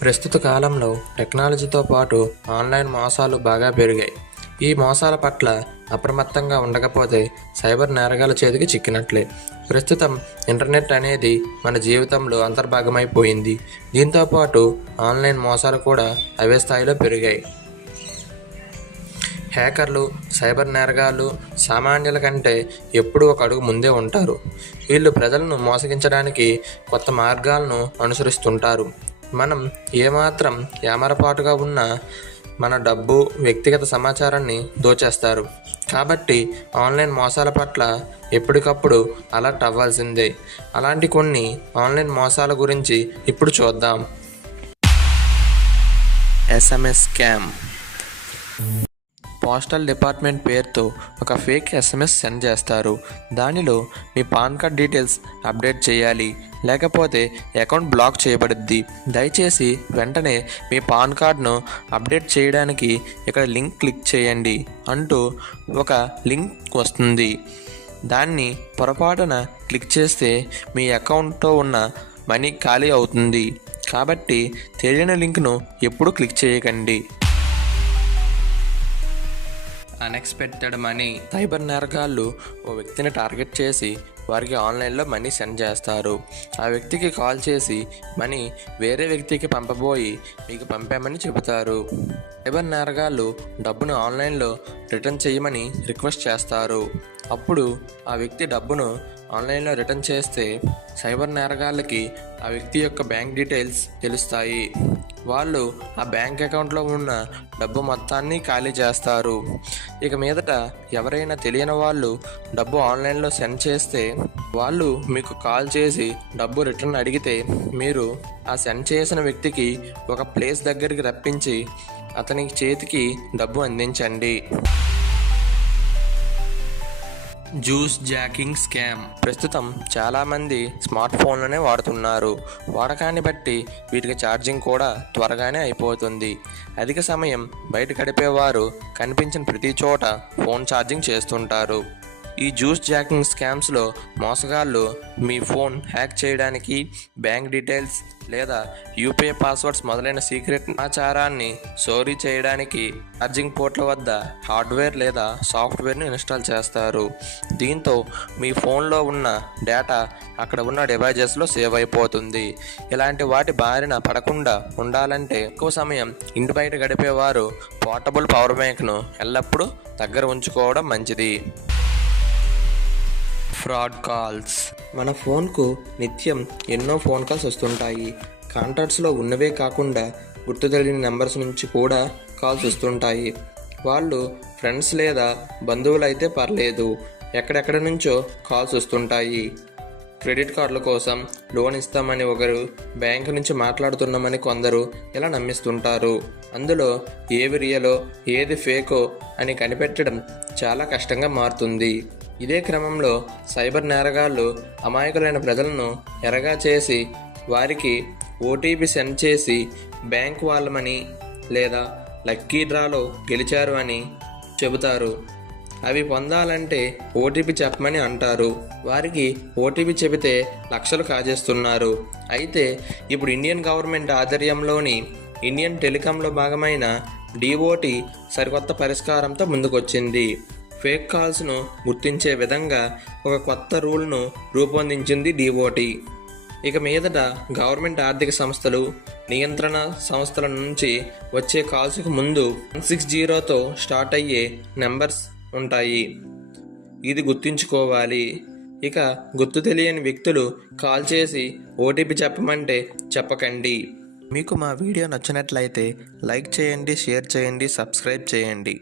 ప్రస్తుత కాలంలో టెక్నాలజీతో పాటు ఆన్లైన్ మోసాలు బాగా పెరిగాయి. ఈ మోసాల పట్ల అప్రమత్తంగా ఉండకపోతే సైబర్ నేరగాల చేతికి చిక్కినట్లే. ప్రస్తుతం ఇంటర్నెట్ అనేది మన జీవితంలో అంతర్భాగమైపోయింది. దీంతో పాటు ఆన్లైన్ మోసాలు కూడా అవే స్థాయిలో పెరిగాయి. హ్యాకర్లు, సైబర్ నేరగాళ్ళు సామాన్యుల కంటే ఎప్పుడూ ఒక అడుగు ముందే ఉంటారు. వీళ్ళు ప్రజలను మోసగించడానికి కొత్త మార్గాలను అనుసరిస్తుంటారు. మనం ఏమాత్రం ఏమరపాటుగా ఉన్నా మన డబ్బు, వ్యక్తిగత సమాచారాన్ని దోచేస్తారు. కాబట్టి ఆన్లైన్ మోసాల పట్ల ఎప్పటికప్పుడు అలర్ట్ అవ్వాల్సిందే. అలాంటి కొన్ని ఆన్లైన్ మోసాల గురించి ఇప్పుడు చూద్దాం. SMS scam. పోస్టల్ డిపార్ట్మెంట్ పేరుతో ఒక ఫేక్ SMS సెండ్ చేస్తారు. దానిలో మీ పాన్ కార్డ్ డీటెయిల్స్ అప్డేట్ చేయాలి, లేకపోతే అకౌంట్ బ్లాక్ చేయబడుద్ది. దయచేసి వెంటనే మీ పాన్ కార్డ్ను అప్డేట్ చేయడానికి ఇక్కడ లింక్ క్లిక్ చేయండి అంటూ ఒక లింక్ వస్తుంది. దాన్ని పొరపాటున క్లిక్ చేస్తే మీ అకౌంట్లో ఉన్న మనీ ఖాళీ అవుతుంది. కాబట్టి తెలియని లింక్ను ఎప్పుడూ క్లిక్ చేయకండి. Unexpected money. సైబర్ నేరగాళ్ళు ఓ వ్యక్తిని టార్గెట్ చేసి వారికి ఆన్లైన్లో మనీ సెండ్ చేస్తారు. ఆ వ్యక్తికి కాల్ చేసి మనీ వేరే వ్యక్తికి పంపబోయి మీకు పంపామని చెబుతారు. సైబర్ నేరగాళ్ళు డబ్బును ఆన్లైన్లో రిటర్న్ చేయమని రిక్వెస్ట్ చేస్తారు. అప్పుడు ఆ వ్యక్తి డబ్బును ఆన్లైన్లో రిటర్న్ చేస్తే సైబర్ నేరగాళ్ళకి ఆ వ్యక్తి యొక్క బ్యాంక్ డీటెయిల్స్ తెలుస్తాయి. వాళ్ళు ఆ బ్యాంక్ అకౌంట్లో ఉన్న డబ్బు మొత్తాన్ని ఖాళీ చేస్తారు. ఇక మీదట ఎవరైనా తెలియని వాళ్ళు డబ్బు ఆన్లైన్లో సెండ్ చేస్తే వాళ్ళు మీకు కాల్ చేసి డబ్బు రిటర్న్ అడిగితే మీరు ఆ సెండ్ చేసిన వ్యక్తికి ఒక ప్లేస్ దగ్గరికి రప్పించి అతని చేతికి డబ్బు అందించండి. Juice jacking scam. ప్రస్తుతం చాలామంది స్మార్ట్ ఫోన్లనే వాడుతున్నారు. వాడకాన్ని బట్టి వీటికి ఛార్జింగ్ కూడా త్వరగానే అయిపోతుంది. అధిక సమయం బయట గడిపేవారు కనిపించిన ప్రతి చోట ఫోన్ ఛార్జింగ్ చేస్తుంటారు. ఈ జ్యూస్ జాకింగ్ స్కామ్స్లో మోసగాళ్ళు మీ ఫోన్ హ్యాక్ చేయడానికి, బ్యాంక్ డీటెయిల్స్ లేదా యూపీఐ పాస్వర్డ్స్ మొదలైన సీక్రెట్ సమాచారాన్ని చోరీ చేయడానికి ఛార్జింగ్ పోర్ట్ల వద్ద హార్డ్వేర్ లేదా సాఫ్ట్వేర్ను ఇన్స్టాల్ చేస్తారు. దీంతో మీ ఫోన్లో ఉన్న డేటా అక్కడ ఉన్న డివైజెస్లో సేవ్ అయిపోతుంది. ఇలాంటి వాటి బారిన పడకుండా ఉండాలంటే ఎక్కువ సమయం ఇంటి బయట గడిపేవారు పోర్టబుల్ పవర్ బ్యాంక్ను ఎల్లప్పుడూ దగ్గర ఉంచుకోవడం మంచిది. Fraud calls. మన ఫోన్కు నిత్యం ఎన్నో ఫోన్ కాల్స్ వస్తుంటాయి. కాంటాక్ట్స్లో ఉన్నవే కాకుండా గుర్తు తెలియని నెంబర్స్ నుంచి కూడా కాల్స్ వస్తుంటాయి. వాళ్ళు ఫ్రెండ్స్ లేదా బంధువులు అయితే పర్లేదు, ఎక్కడెక్కడ నుంచో కాల్స్ వస్తుంటాయి. క్రెడిట్ కార్డుల కోసం, లోన్ ఇస్తామని ఒకరు, బ్యాంకు నుంచి మాట్లాడుతున్నామని కొందరు ఇలా నమ్మిస్తుంటారు. అందులో ఏవి రియలో ఏది ఫేకో అని కనిపెట్టడం చాలా కష్టంగా మారుతుంది. ఇదే క్రమంలో సైబర్ నేరగాళ్ళు అమాయకులైన ప్రజలను ఎరగా చేసి వారికి ఓటీపీ సెండ్ చేసి బ్యాంక్ వాళ్ళమని లేదా లక్కీ డ్రాలో గెలిచారు అని చెబుతారు. అవి పొందాలంటే ఓటీపీ చెప్పమని అంటారు. వారికి ఓటీపీ చెబితే లక్షలు కాజేస్తున్నారు. అయితే ఇప్పుడు ఇండియన్ గవర్నమెంట్ ఆధ్వర్యంలోని ఇండియన్ టెలికాంలో భాగమైన డిఓటి సరికొత్త పరిష్కారంతో ముందుకొచ్చింది. ఫేక్ కాల్స్ను గుర్తించే విధంగా ఒక కొత్త రూల్ను రూపొందించింది డిఓటి. ఇక మీదట గవర్నమెంట్ ఆర్థిక సంస్థలు, నియంత్రణ సంస్థల నుంచి వచ్చే కాల్స్కు ముందు 160తో స్టార్ట్ అయ్యే నెంబర్స్ ఉంటాయి. ఇది గుర్తుంచుకోవాలి. ఇక గుర్తు తెలియని వ్యక్తులు కాల్ చేసి ఓటీపీ చెప్పమంటే చెప్పకండి. మీకు మా వీడియో నచ్చినట్లయితే లైక్ చేయండి, షేర్ చేయండి, సబ్స్క్రైబ్ చేయండి.